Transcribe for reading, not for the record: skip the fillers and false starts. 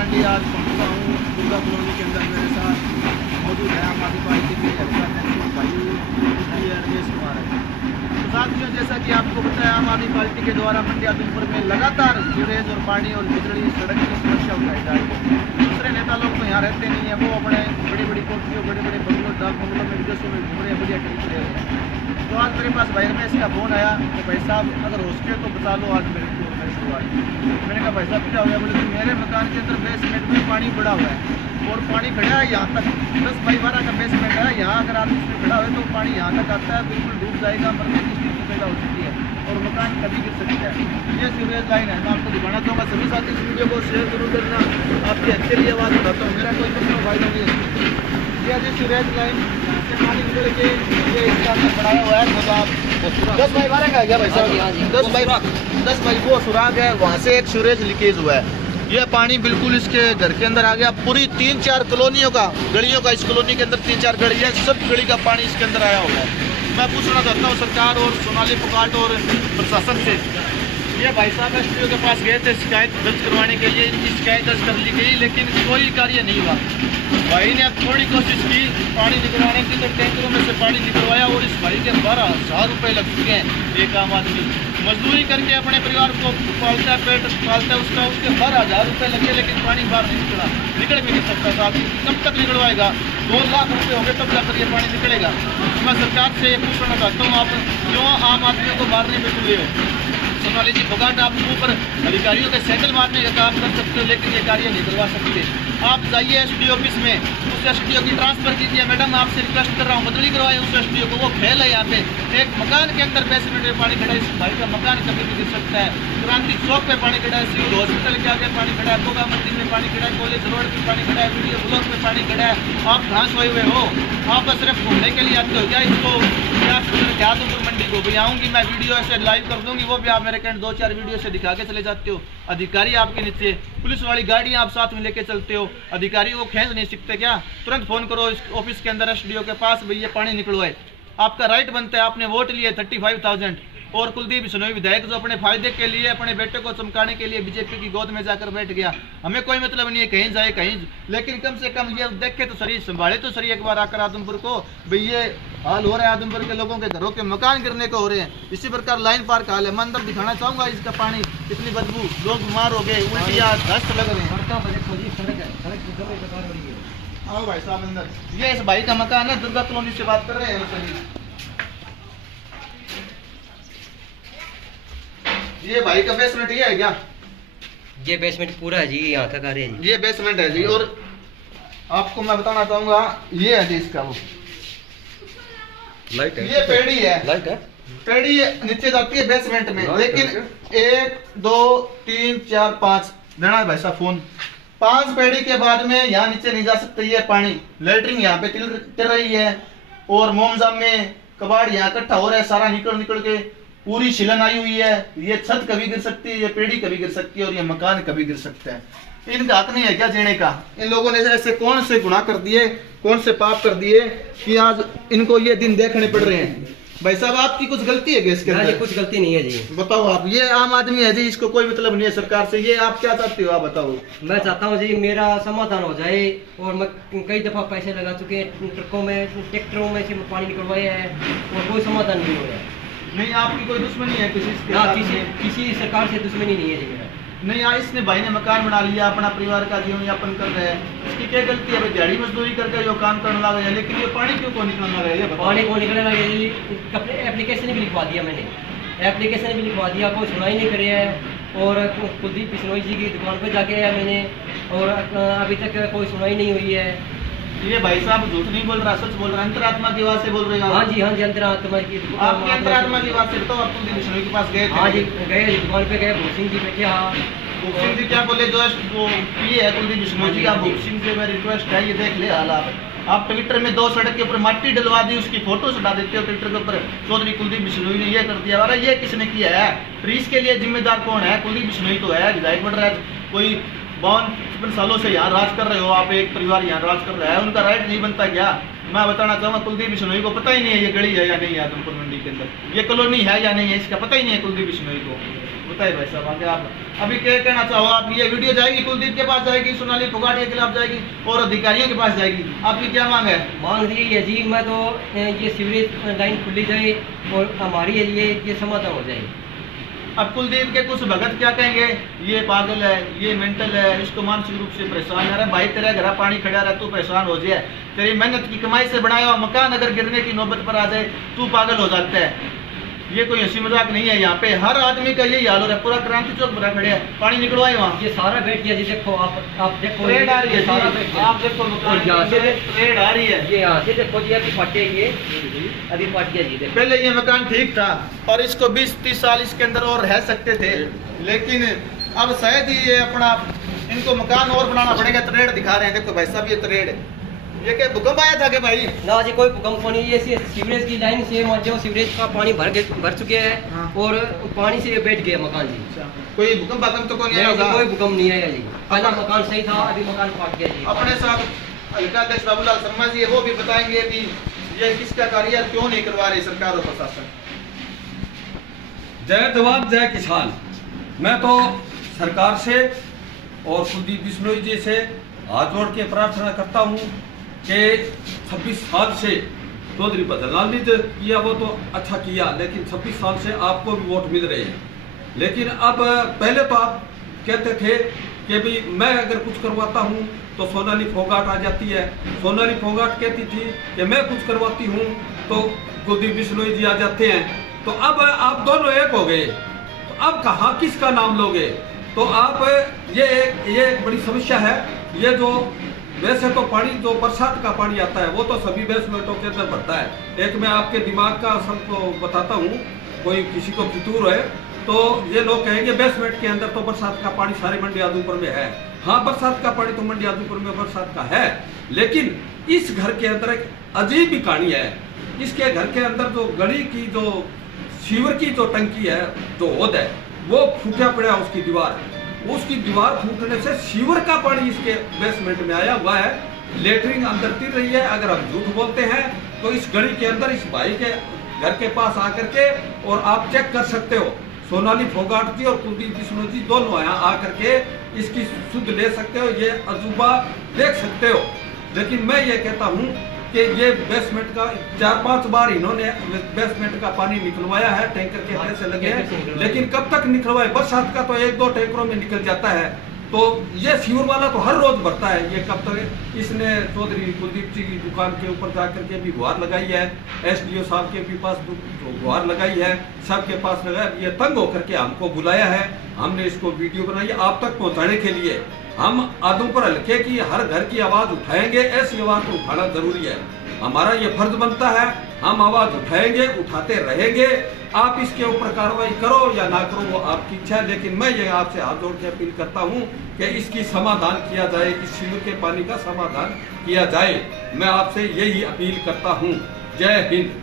कांडी आज पहुँचा हूँ दुर्गा कॉलोनी के अंदर। मेरे साथ मौजूद है आम आदमी पार्टी के हल्का अध्यक्ष भाई रमेश कुमार है। तो साथियों, जैसा कि आपको पता है, आम आदमी पार्टी के द्वारा मंडी आदमपुर में लगातार सीवरेज और पानी और बिजली सड़क की समस्या उठाई जा रही है। दूसरे नेता लोग तो यहाँ रहते नहीं है, वो अपने बड़ी बड़ी कोठियों, बड़े बड़े बंगलों, डाक बंगलों में विदेशों में घूम रहे हैं, बढ़िया टिकट रहे हैं। तो आज मेरे पास भाई रमेश का फ़ोन आया कि भाई साहब अगर हो सके तो बता लो आज मेरे को शुरुआत। मैंने कहा भाई साहब क्या हो गया? बोले मेरे मकान के अंदर बेसमेंट में पानी पड़ा हुआ है और पानी खड़ा है यहाँ तक, 10 बाई 12 का बेसमेंट है। यहाँ अगर आदमी इसमें खड़ा हुआ तो पानी यहाँ तक आता है, बिल्कुल डूब जाएगा, मरने की स्थिति पैदा हो सकती है और मकान कभी गिर सकता है। ये सीवरेज लाइन है, मैं आपको दिखाना चाहूँगा। सभी साथी इस वीडियो को शेयर जरूर करना। आपके अच्छे लिए आवाज़ उठाता हूँ, मेरा कोई मतलब फायदा नहीं है। ये सीवरेज लाइन से पानी निकल के ये इसका अंदर बनाया हुआ है 10 बाई 12 का क्या भाई साहब? 10 बाई वो सुराग है, वहाँ से एक सीवरेज लीकेज हुआ है। ये पानी बिल्कुल इसके घर के अंदर आ गया। पूरी 3-4 कॉलोनियों का, गलियों का, इस कॉलोनी के अंदर 3-4 गली है, सब गली का पानी इसके अंदर आया हुआ है। मैं पूछना चाहता हूँ सरकार और सोनाली पुकाट और प्रशासन से। ये भाई साहब एसडीओ के पास गए थे शिकायत दर्ज करवाने के लिए, इनकी शिकायत दर्ज कर ली गई लेकिन कोई कार्य नहीं हुआ। भाई ने अब थोड़ी कोशिश की पानी निकलवाने की, तो टैंकरों में से पानी निकलवाया और इस भाई के 12,000 रुपये लग चुके हैं। एक आम आदमी मजदूरी करके अपने परिवार को पालता है, पेट पालता है उसका, उसके 12,000 रुपये लगे लेकिन पानी बाहर नहीं निकला, निकल भी नहीं सकता था। कब तक निकलवाएगा? 2 लाख रुपये हो गए तब जाकर ये पानी निकलेगा। मैं सरकार से ये पूछना चाहता हूँ, आप क्यों आम आदमियों को मारने में तुले हो? सोनाली जी फोगाट, आप ऊपर अधिकारियों के सैंडल मारने का काम कर सकते हो लेकिन ये कार्य नहीं करवा सकते। आप जाइए एसडीओ ऑफिस में, उस एसडीओ की ट्रांसफर कीजिए। मैडम आपसे रिक्वेस्ट कर रहा हूँ, बदली करवाए उस एसडीओ को। वो खेल है यहाँ पे, एक मकान के अंदर बेसमेंट में पानी खड़ा है। इस भाई का मकान कभी भी गिर सकता है। क्रांति चौक पे पानी खड़ा है, सिविल हॉस्पिटल के आगे पानी खड़ा है, बोगा मंडी में पानी खड़ा है, कॉलेज रोड पे पानी खड़ा है, वीडियो ब्लॉक में पानी खड़ा है। आप कहाँ सोए हुए हो? आप बस सिर्फ घूमने के लिए आते हो क्या? इसको क्या आदमपुर मंडी को भी आऊँगी मैं, वीडियो ऐसे लाइव कर दूँगी, वो भी आप मेरे कैंड 2-4 वीडियो से दिखा के चले जाते हो। अधिकारी आपके नीचे, पुलिस वाली गाड़ियाँ आप साथ में लेके चलते हो। अधिकारी वो खींच नहीं सकते क्या? तुरंत फोन करो इस ऑफिस के अंदर एसडीओ के पास, भैया पानी निकलवाए। आपका राइट बनता है, आपने वोट लिए 35,000 और कुलदीप बिश्नोई विधायक जो अपने फायदे के लिए, अपने बेटे को चमकाने के लिए बीजेपी की गोद में जाकर बैठ गया। हमें कोई मतलब नहीं है कहीं जाए कहीं, लेकिन कम से कम ये देखे तो सही, संभाले तो सही एक बार आकर आदमपुर को। भाई ये हाल हो रहा है, आदमपुर के लोगों के घरों के मकान गिरने को हो रहे हैं। इसी प्रकार लाइन पार का हाल है। मैं अंदर दिखाना चाहूंगा इसका पानी, कितनी बदबू, लोग बीमार हो गए, उल्टियाँ, दस्त लग रहे हैं। आओ भाई साहब अंदर। ये इस भाई का मकान है, दुर्गा कॉलोनी से बात कर रहे हैं। ये भाई का बेसमेंट ये है क्या? ये बेसमेंट पूरा है जी, यहाँ तक आ रही है जी। ये बेसमेंट है जी। और आपको मैं बताना चाहूंगा, ये है जी इसका वो लाइट है, ये पेड़ी है, लाइट है, पेड़ी नीचे जाती है बेसमेंट में, लेकिन 1 2 3 4 5 देना भाई साहब फोन। 5 पेड़ी के बाद में यहाँ नीचे नहीं जा सकते ये पानी। लेटरिन यहाँ पे चल रही है और मोमजाम में कबाड़ यहाँ इकट्ठा हो रहा है, सारा निकल के पूरी शिलन आई हुई है। ये छत कभी गिर सकती है, ये पेड़ी कभी गिर सकती है और ये मकान कभी गिर सकता है। इनका हक नहीं है क्या जीने का? इन लोगों ने ऐसे कौन से गुनाह कर दिए, कौन से पाप कर दिए कि आज इनको ये दिन देखने पड़ रहे हैं? भाई साहब आपकी कुछ गलती है क्या इसके अंदर? कुछ गलती नहीं है जी। बताओ आप, ये आम आदमी है जी, इसको कोई मतलब नहीं है सरकार से। ये आप क्या चाहते हो, आप बताओ। मैं चाहता हूँ जी मेरा समाधान हो जाए, और मैं कई दफा पैसे लगा चुके हैं, ट्रकों में, ट्रैक्टरों में से पानी निकलवाया है और कोई समाधान नहीं हो रहा है। नहीं, आपकी कोई दुश्मनी है किसी से? ना, किसी सरकार से दुश्मनी नहीं है जी मेरा। नहीं यार, इसने भाई ने मकान बना लिया, अपना परिवार का जीवन यापन कर रहे हैं, इसकी क्या गलती है? भाई दिहाड़ी मजदूरी करके जो काम करने लगा है, लेकिन ये पानी क्यों को निकलने लगा है? पानी को निकलने लगा जी, एप्लीकेशन भी लिखवा दिया मैंने, एप्लीकेशन भी लिखवा दिया, कोई सुनाई नहीं करे है। और कुलदीप बिश्नोई जी की दुकान पर जाके आया मैंने और अभी तक कोई सुनाई नहीं हुई है। ये भाई साहब झूठ नहीं बोल रहा, सच बोल रहा है, अंतरात्मा की आवाज से बोल रहे हो? हाँ जी, हाँ जी, अंतरात्मा की। आपकी अंतरात्मा की आवाज से बताओ, आप कुलदीप बिश्नोई के पास गए थे? हाँ जी, गए दुकान पे गए, भूप सिंह जी बैठे। हाँ, भूप सिंह जी क्या बोले? जो वो ये है कुलदीप बिश्नोई जी का, भूप सिंह से मेरी रिक्वेस्ट है, ये देख ले हालात। आप ट्विटर में 2 सड़क के ऊपर माटी डलवा दी, उसकी फोटो चढ़ा देते हो ट्विटर के ऊपर, चौधरी कुलदीप बिश्नोई ने ये कर दिया। अरे ये किसने किया है? फिर इसके लिए जिम्मेदार कौन है? कुलदीप बिश्नोई तो है, विधायक बन रहा है, कोई 52 सालों से यहाँ राज कर रहे हो आप, एक परिवार यहाँ राज कर रहा है, उनका राइट नहीं बनता क्या? मैं बताना चाहूँगा, कुलदीप बिश्नोई को पता ही नहीं है ये गली है या नहीं है आदमपुर मंडी के अंदर, ये कॉलोनी है या नहीं है, इसका पता ही नहीं है कुलदीप बिश्नोई को। बताइए भाई साहब आगे आप अभी क्या कहना चाहो आप? ये वीडियो जाएगी कुलदीप के पास जाएगी, सोनाली फोगाट के खिलाफ जाएगी और अधिकारियों के पास जाएगी, आपकी क्या मांग है? मांग यही है जी, मैं तो ये सीवरेज लाइन खुली जाए और हमारे लिए ये समाधान हो जाए। अब कुलदीप के कुछ भगत क्या कहेंगे, ये पागल है, ये मेंटल है, इसको मानसिक रूप से परेशान है। अरे भाई तेरा घर पानी खड़ा रहा, तू परेशान हो जाए, तेरी मेहनत की कमाई से बनाया हुआ मकान अगर गिरने की नौबत पर आ जाए तू पागल हो जाता है। ये कोई हंसी मजाक नहीं है, यहाँ पे हर आदमी का यही हाल हो रहा है। पूरा क्रांति चौक भरा खड़े है, पानी निकलवाए वहाँ। ये सारा बैठ गया जी, देखो आप देखो ट्रेड आ रही है, सारा बैठ गया। आप देखो और यहाँ से ट्रेड आ रही है, ये यहाँ से देखो जी अभी फट गया, ये अभी फट गया जी देखो। पहले ये मकान ठीक था और इसको 20-30 साल इसके अंदर और रह सकते थे, लेकिन अब शायद ही ये अपना इनको मकान और बनाना पड़ेगा। ट्रेड दिखा रहे हैं, देखो भाई साहब ये ट्रेड है। ये क्या भूकंप आया था क्या भाई? ना जी कोई भूकंप नहीं, ये सीवरेज की लाइन से जो सीवरेज का पानी भर चुके हैं हाँ। और पानी से ये बैठ गया मकान जी। कोई भूकंप तो कोई नहीं नहीं जी, होगा? कोई भूकंप नहीं आया जी, पहला मकान सही था, अभी मकान फट गया जी। अपने साथ हल्का अध्यक्ष बाबूलाल शर्मा जी है, वो भी बताएंगे कि ये किसका कार्य है, क्यों नहीं करवा रही सरकार और प्रशासन। जय जवान जय किसान। मैं तो सरकार से और कुलदीप बिश्नोई जी से हाथ जोड़ के प्रार्थना करता हूँ कि 26 साल से चौधरी बद्रीलाल ने जो किया वो तो अच्छा किया, लेकिन 26 साल से आपको भी वोट मिल रहे हैं। लेकिन अब पहले तो आप कहते थे कि भाई मैं अगर कुछ करवाता हूँ तो सोनाली फोगाट आ जाती है, सोनाली फोगाट कहती थी कि मैं कुछ करवाती हूँ तो कुलदीप बिश्नोई जी आ जाते हैं। तो अब आप दोनों एक हो गए, तो अब कहाँ किसका नाम लोगे? तो आप ये एक बड़ी समस्या है। ये जो वैसे तो पानी जो बरसात का पानी आता है वो तो सभी बेसमेंटों के अंदर भरता है। एक मैं आपके दिमाग का सबको बताता हूँ, कोई किसी को फितूर है तो ये लोग कहेंगे बेसमेंट के अंदर तो बरसात का पानी सारे मंडी आदूपुर में है। हाँ, बरसात का पानी तो मंडी आदूपुर में बरसात का है, लेकिन इस घर के अंदर एक अजीब ही कहानी है। इसके घर के अंदर जो गली की जो सीवर की जो टंकी है, जो होद है, वो फूटा पड़ा उसकी दीवार फूटने से सीवर का पानी इसके बेसमेंट में आया हुआ है। लेटरिन अंदर तिर रही है। अगर हम झूठ बोलते हैं तो इस गली के अंदर इस भाई के घर के पास आकर के और आप चेक कर सकते हो, सोनाली फोगाट जी और कुलदीप बिश्नोई जी दोनों यहाँ आकर के इसकी सुध ले सकते हो, ये अजूबा देख सकते हो। लेकिन मैं ये कहता हूँ कि ये बेसमेंट का 4-5 बार इन्होंने बेसमेंट का पानी निकलवाया है, टैंकर के पैसे लगे हैं, लेकिन कब तक निकलवाए? बरसात का तो 1-2 टैंकरों में निकल जाता है। तो ये सीवर वाला तो हर रोज भरता है, ये कब तक? इसने चौधरी कुलदीप जी की दुकान के ऊपर जाकर के भी गुहार लगाई है, SDO साहब के भी पास गुहार लगाई है, सबके पास लगाया। ये तंग होकर के हमको बुलाया है, हमने इसको वीडियो बनाई है आप तक पहुंचाने के लिए। हम आदमपुर हल्के की हर घर की आवाज उठाएंगे, ऐसी आवाज को उठाना जरूरी है, हमारा ये फर्ज बनता है। हम आवाज उठाएंगे, उठाते रहेंगे। आप इसके ऊपर कार्रवाई करो या ना करो वो आपकी इच्छा है, लेकिन मैं ये आपसे हाथ जोड़ के अपील करता हूँ कि इसकी समाधान किया जाए, इस सीवर के पानी का समाधान किया जाए। मैं आपसे यही अपील करता हूँ। जय हिंद।